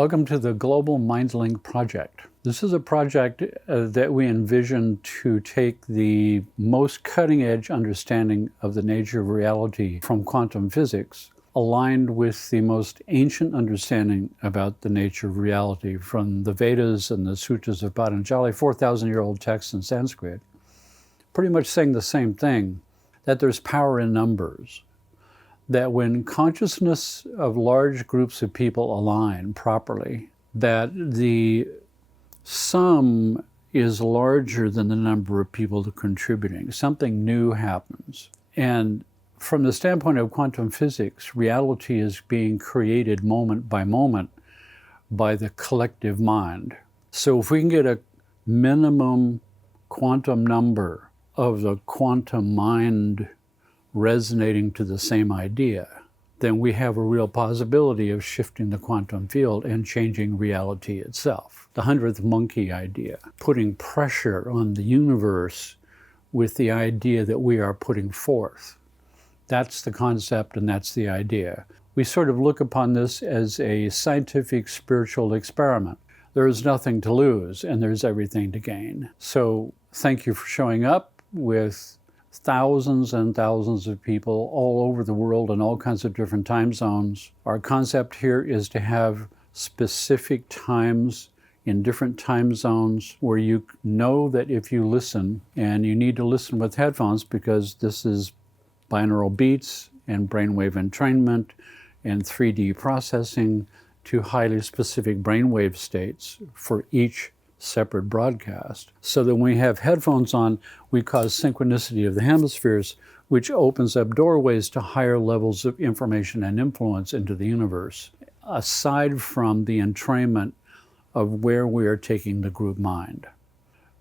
Welcome to the Global MindLink project. This is a project that we envision to take the most cutting-edge understanding of the nature of reality from quantum physics, aligned with the most ancient understanding about the nature of reality from the Vedas and the Sutras of Patanjali, 4,000-year-old texts in Sanskrit, pretty much saying the same thing, that there's power in numbers, that when consciousness of large groups of people align properly, that the sum is larger than the number of people contributing. Something new happens. And from the standpoint of quantum physics, reality is being created moment by moment by the collective mind. So if we can get a minimum quantum number of the quantum mind resonating to the same idea, then we have a real possibility of shifting the quantum field and changing reality itself. The 100th monkey idea, putting pressure on the universe with the idea that we are putting forth. That's the concept and that's the idea. We sort of look upon this as a scientific spiritual experiment. There is nothing to lose and there's everything to gain. So thank you for showing up with thousands and thousands of people all over the world in all kinds of different time zones. Our concept here is to have specific times in different time zones where you know that if you listen, and you need to listen with headphones because this is binaural beats and brainwave entrainment and 3D processing to highly specific brainwave states for each separate broadcast. So that when we have headphones on, we cause synchronicity of the hemispheres, which opens up doorways to higher levels of information and influence into the universe, aside from the entrainment of where we are taking the group mind.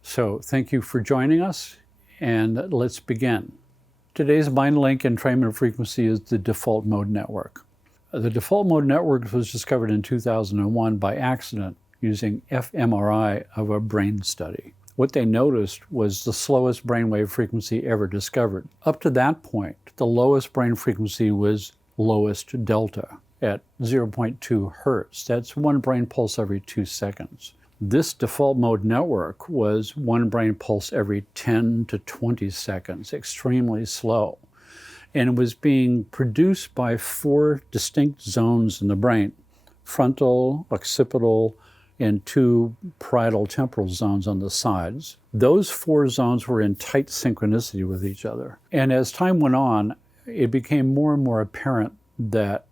So thank you for joining us, and let's begin. Today's MindLink entrainment frequency is the default mode network. The default mode network was discovered in 2001 by accident, using fMRI of a brain study. What they noticed was the slowest brainwave frequency ever discovered. Up to that point, the lowest brain frequency was lowest delta at 0.2 hertz. That's one brain pulse every 2 seconds. This default mode network was one brain pulse every 10 to 20 seconds, extremely slow. And it was being produced by 4 distinct zones in the brain: frontal, occipital, and 2 parietal temporal zones on the sides. Those 4 zones were in tight synchronicity with each other. And as time went on, it became more and more apparent that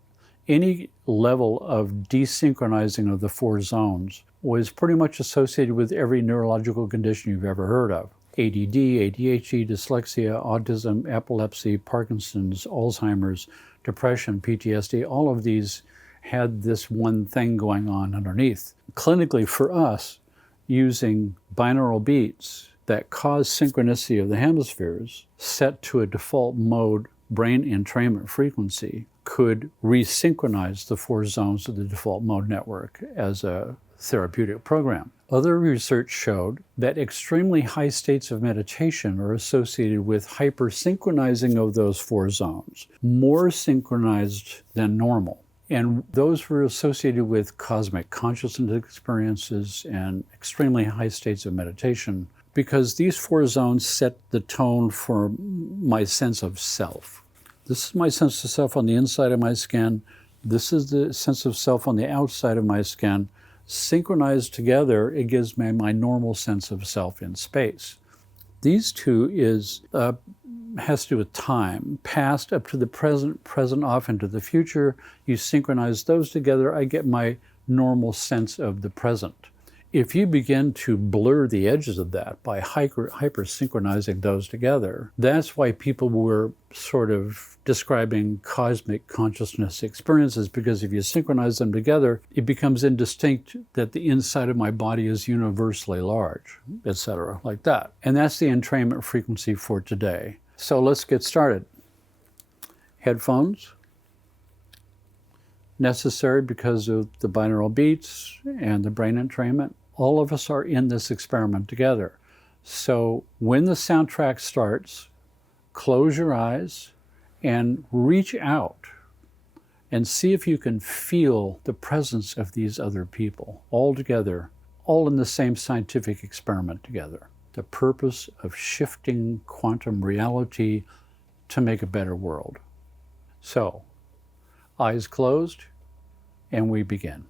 any level of desynchronizing of the 4 zones was pretty much associated with every neurological condition you've ever heard of. ADD, ADHD, dyslexia, autism, epilepsy, Parkinson's, Alzheimer's, depression, PTSD, all of these had this one thing going on underneath. Clinically for us, using binaural beats that cause synchronicity of the hemispheres set to a default mode brain entrainment frequency could resynchronize the 4 zones of the default mode network as a therapeutic program. Other research showed that extremely high states of meditation are associated with hypersynchronizing of those 4 zones, more synchronized than normal. And those were associated with cosmic consciousness experiences and extremely high states of meditation, because these 4 zones set the tone for my sense of self. This is my sense of self on the inside of my skin. This is the sense of self on the outside of my skin. Synchronized together, it gives me my normal sense of self in space. These two has to do with time, past up to the present, present off into the future. You synchronize those together, I get my normal sense of the present. If you begin to blur the edges of that by hyper-synchronizing those together, that's why people were sort of describing cosmic consciousness experiences, because if you synchronize them together, it becomes indistinct that the inside of my body is universally large, etc., like that. And that's the entrainment frequency for today. So let's get started. Headphones, necessary because of the binaural beats and the brain entrainment. All of us are in this experiment together. So when the soundtrack starts, close your eyes and reach out and see if you can feel the presence of these other people all together, all in the same scientific experiment together. The purpose of shifting quantum reality to make a better world. So, eyes closed, and we begin.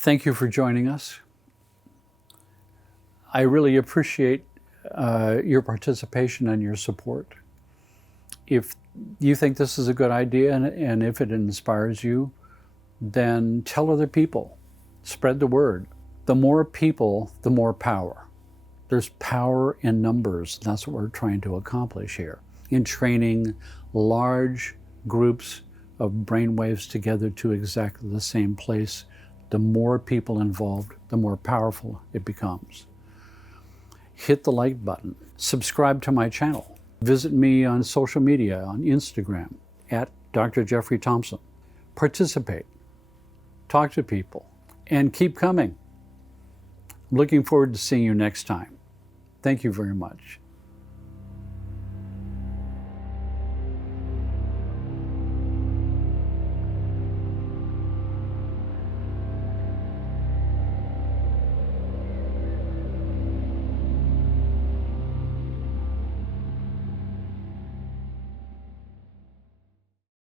Thank you for joining us. I really appreciate your participation and your support. If you think this is a good idea and if it inspires you, then tell other people. Spread the word. The more people, the more power. There's power in numbers. That's what we're trying to accomplish here in training large groups of brainwaves together to exactly the same place. The more people involved, the more powerful it becomes. Hit the like button. Subscribe to my channel. Visit me on social media, on Instagram, at Dr. Jeffrey Thompson. Participate. Talk to people. And keep coming. I'm looking forward to seeing you next time. Thank you very much.